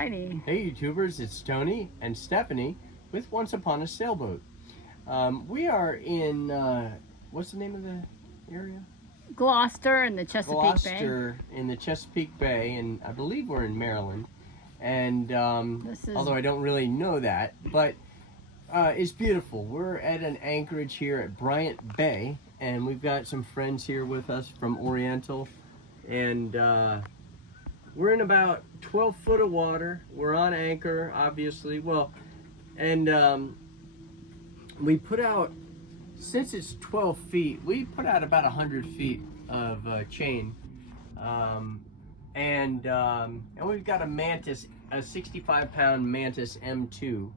Alrighty. Hey YouTubers, it's Tony and Stephanie with Once Upon a Sailboat. We are in, what's the name of the area? Gloucester in the Chesapeake Bay. Gloucester in the Chesapeake Bay, and I believe we're in Maryland. And although I don't really know that, but it's beautiful. We're at an anchorage here at Bryant Bay, and we've got some friends here with us from Oriental, and we're in about 12 foot of water. We're on anchor, obviously. Well, and we put out, since it's 12 feet, we put out about 100 feet of chain. And we've got a Mantis, a 65-pound Mantis M2.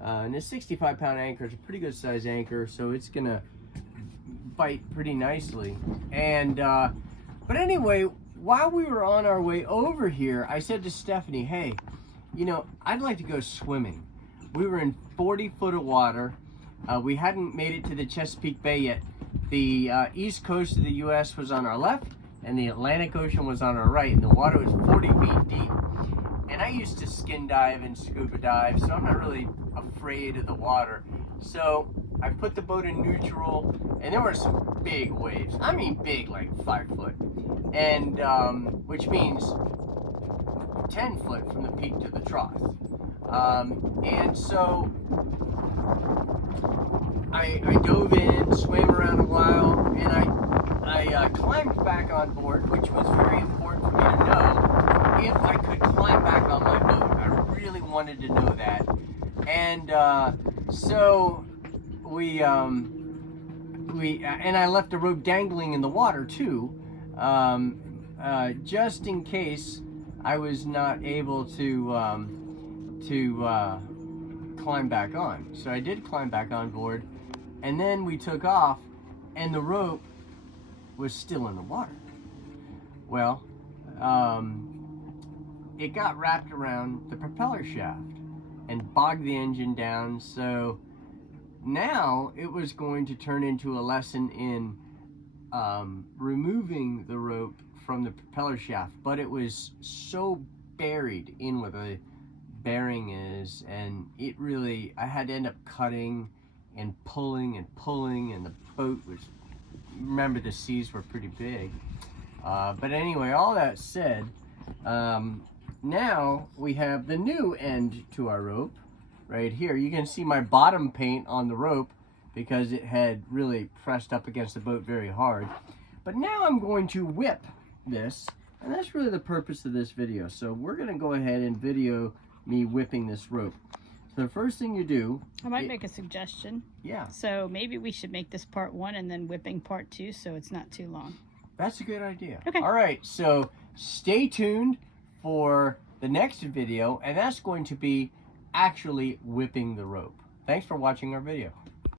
And this 65-pound anchor is a pretty good size anchor, so it's gonna bite pretty nicely. And but anyway, while we were on our way over here, I said to Stephanie, hey, you know, I'd like to go swimming. We were in 40 foot of water. We hadn't made it to the Chesapeake Bay yet. The east coast of the US was on our left, and the Atlantic Ocean was on our right, and the water was 40 feet deep. And I used to skin dive and scuba dive, so I'm not really afraid of the water. So I put the boat in neutral, and there were some big waves. I mean big, like 5 foot. And which means 10 foot from the peak to the trough. And so I dove in, swam around a while, and I climbed back on board, which was very important for me to know if I could climb back on my boat. I really wanted to know that. And so and I left a rope dangling in the water too, just in case I was not able to climb back on. So I did climb back on board, and then we took off, and the rope was still in the water. Well, it got wrapped around the propeller shaft and bogged the engine down. So now it was going to turn into a lesson in removing the rope from the propeller shaft, but it was so buried in where the bearing is, and it really, I had to end up cutting and pulling, and the boat was, remember the seas were pretty big. But anyway, all that said, now we have the new end to our rope right here. You can see my bottom paint on the rope because it had really pressed up against the boat very hard. But now I'm going to whip this, and that's really the purpose of this video. So we're gonna go ahead and video me whipping this rope. So the first thing you do, I might make a suggestion. Yeah. So maybe we should make this part 1 and then whipping part 2, so it's not too long. That's a good idea. Okay. All right, so stay tuned for the next video, and that's going to be actually whipping the rope. Thanks for watching our video.